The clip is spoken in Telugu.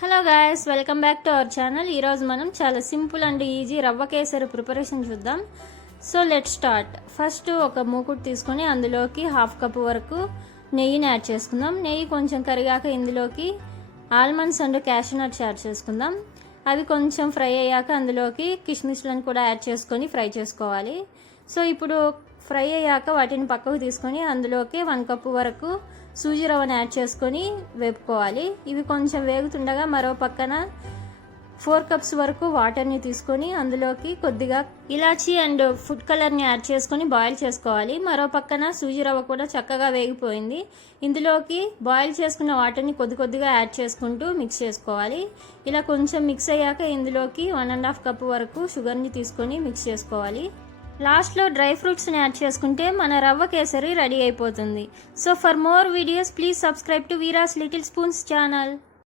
Hello guys, welcome back to our channel. ఈరోజు మనం చాలా సింపుల్ అండ్ ఈజీ రవ్వ కేసరి ప్రిపరేషన్ చూద్దాం. So let start. ఫస్ట్ ఒక మూకుడు తీసుకొని అందులోకి 1/2 కప్ వరకు నెయ్యిని యాడ్ చేసుకుందాం. నెయ్యి కొంచెం కరిగాక ఇందులోకి almonds and cashew nuts add చేసుకుందాం. అవి కొంచెం ఫ్రై అయ్యాక అందులోకి కిస్మిస్లను కూడా యాడ్ చేసుకొని ఫ్రై చేసుకోవాలి. సో ఇప్పుడు ఫ్రై అయ్యాక వాటిని పక్కకు తీసుకొని అందులోకి 1 కప్ వరకు సూజీ రవ్వను యాడ్ చేసుకొని వేపుకోవాలి. ఇవి కొంచెం వేగుతుండగా మరో పక్కన 4 కప్స్ వరకు వాటర్ని తీసుకొని అందులోకి కొద్దిగా ఇలాచీ అండ్ ఫుడ్ కలర్ని యాడ్ చేసుకొని బాయిల్ చేసుకోవాలి. మరో పక్కన సూజీ రవ్వ కూడా చక్కగా వేగిపోయింది. ఇందులోకి బాయిల్ చేసుకున్న వాటర్ని కొద్దిగా యాడ్ చేసుకుంటూ మిక్స్ చేసుకోవాలి. ఇలా కొంచెం మిక్స్ అయ్యాక ఇందులోకి 1.5 కప్ వరకు షుగర్ని తీసుకొని మిక్స్ చేసుకోవాలి. లాస్ట్లో డ్రై ఫ్రూట్స్ని యాడ్ చేసుకుంటే మన రవ్వ కేసరి రెడీ అయిపోతుంది. So for more videos please subscribe to Veera's little spoons channel.